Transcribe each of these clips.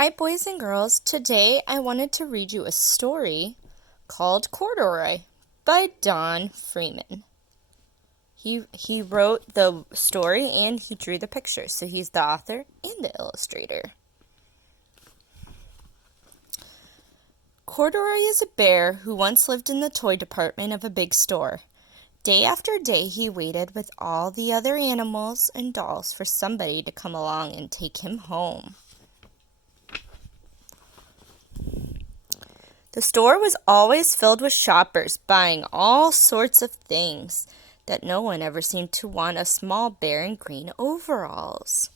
Hi, boys and girls. Today I wanted to read you a story called Corduroy by Don Freeman. He wrote the story and he drew the pictures, so he's the author and the illustrator. Corduroy is a bear who once lived in the toy department of a big store. Day after day he waited with all the other animals and dolls for somebody to come along and take him home. The store was always filled with shoppers buying all sorts of things, that no one ever seemed to want a small bear in green overalls.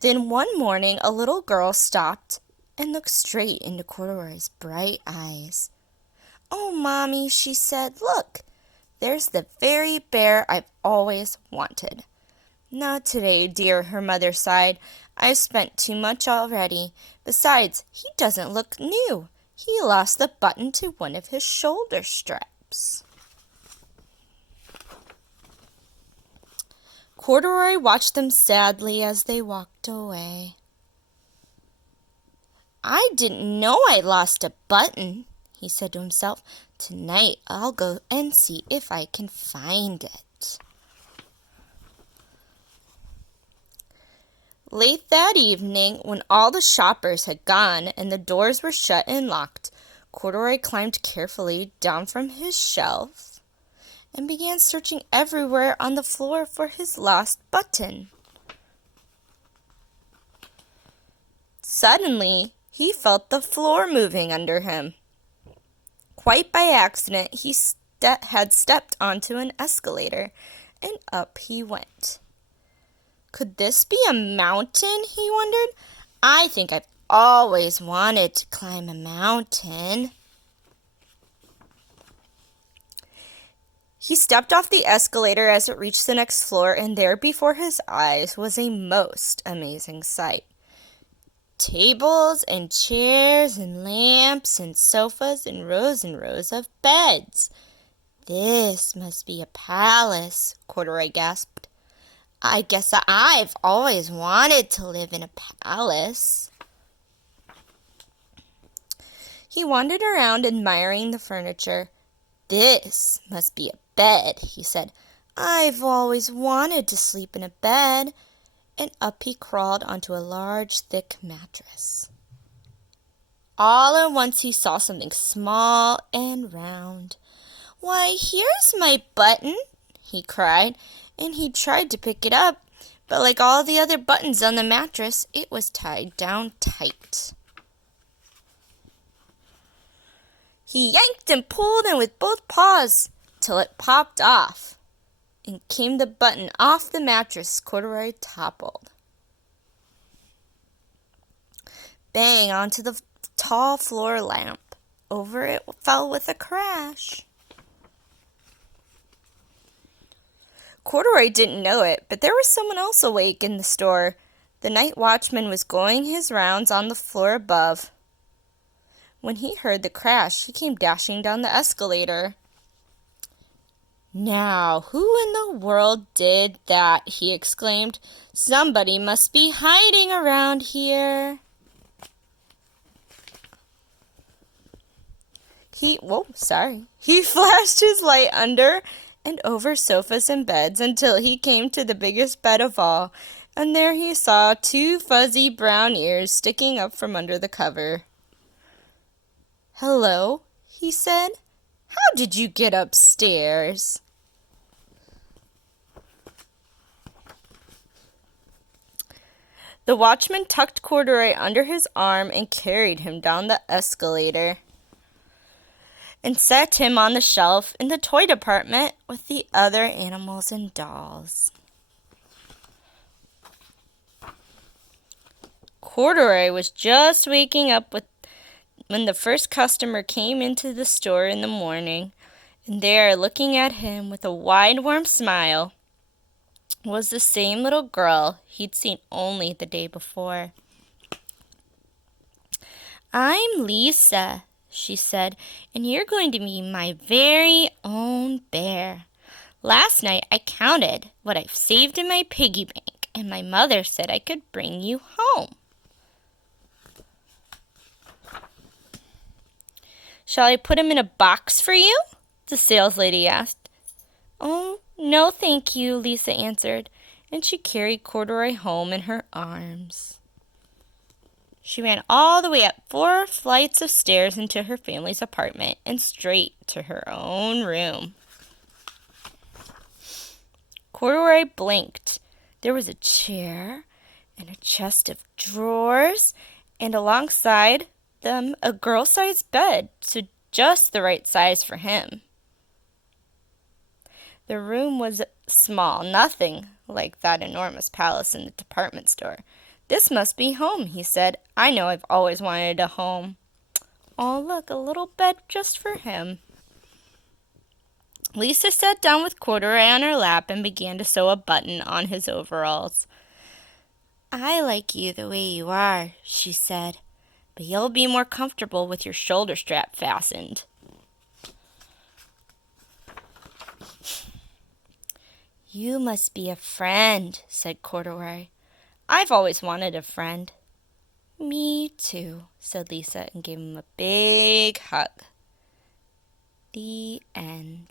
Then one morning a little girl stopped and looked straight into Corduroy's bright eyes. "Oh, Mommy," she said, "look, there's the very bear I've always wanted." "Not today, dear," her mother sighed. "I've spent too much already. Besides, he doesn't look new. He lost the button to one of his shoulder straps." Corduroy watched them sadly as they walked away. "I didn't know I lost a button," he said to himself. "Tonight I'll go and see if I can find it." Late that evening, when all the shoppers had gone and the doors were shut and locked, Corduroy climbed carefully down from his shelf and began searching everywhere on the floor for his lost button. Suddenly, he felt the floor moving under him. Quite by accident, he had stepped onto an escalator, and up he went. Could this be a mountain, he wondered. I think I've always wanted to climb a mountain. He stepped off the escalator as it reached the next floor, and there before his eyes was a most amazing sight. Tables and chairs and lamps and sofas and rows of beds. "This must be a palace," Corduroy gasped. "I guess I've always wanted to live in a palace." He wandered around admiring the furniture. "This must be a bed," he said. "I've always wanted to sleep in a bed." And up he crawled onto a large, thick mattress. All at once he saw something small and round. "Why, here's my button," he cried, and he tried to pick it up, but like all the other buttons on the mattress, it was tied down tight. He yanked and pulled and with both paws till it popped off. And came the button off the mattress. Corduroy toppled. Bang onto the tall floor lamp. Over it fell with a crash. Corduroy didn't know it, but there was someone else awake in the store. The night watchman was going his rounds on the floor above. When he heard the crash, he came dashing down the escalator. "Now, who in the world did that?" he exclaimed. "Somebody must be hiding around here." He flashed his light under and over sofas and beds until he came to the biggest bed of all, and there he saw two fuzzy brown ears sticking up from under the cover. "Hello," he said. "How did you get upstairs?" The watchman tucked Corduroy under his arm and carried him down the escalator and set him on the shelf in the toy department with the other animals and dolls. Corduroy was just waking up when the first customer came into the store in the morning, and there, looking at him with a wide, warm smile, was the same little girl he'd seen only the day before. "I'm Lisa," she said, "and you're going to be my very own bear. Last night I counted what I've saved in my piggy bank, and my mother said I could bring you home." Shall I put him in a box for you? The saleslady asked. Oh, no, thank you, Lisa answered, and she carried Corduroy home in her arms. She ran all the way up 4 flights of stairs into her family's apartment and straight to her own room. Corduroy blinked. There was a chair and a chest of drawers, and alongside them a girl-sized bed, so just the right size for him. The room was small, nothing like that enormous palace in the department store. This must be home, he said. I know I've always wanted a home. Oh, look, a little bed just for him. Lisa sat down with Corduroy on her lap and began to sew a button on his overalls. I like you the way you are, she said, but you'll be more comfortable with your shoulder strap fastened. You must be a friend, said Corduroy. I've always wanted a friend. Me too, said Lisa and gave him a big hug. The end.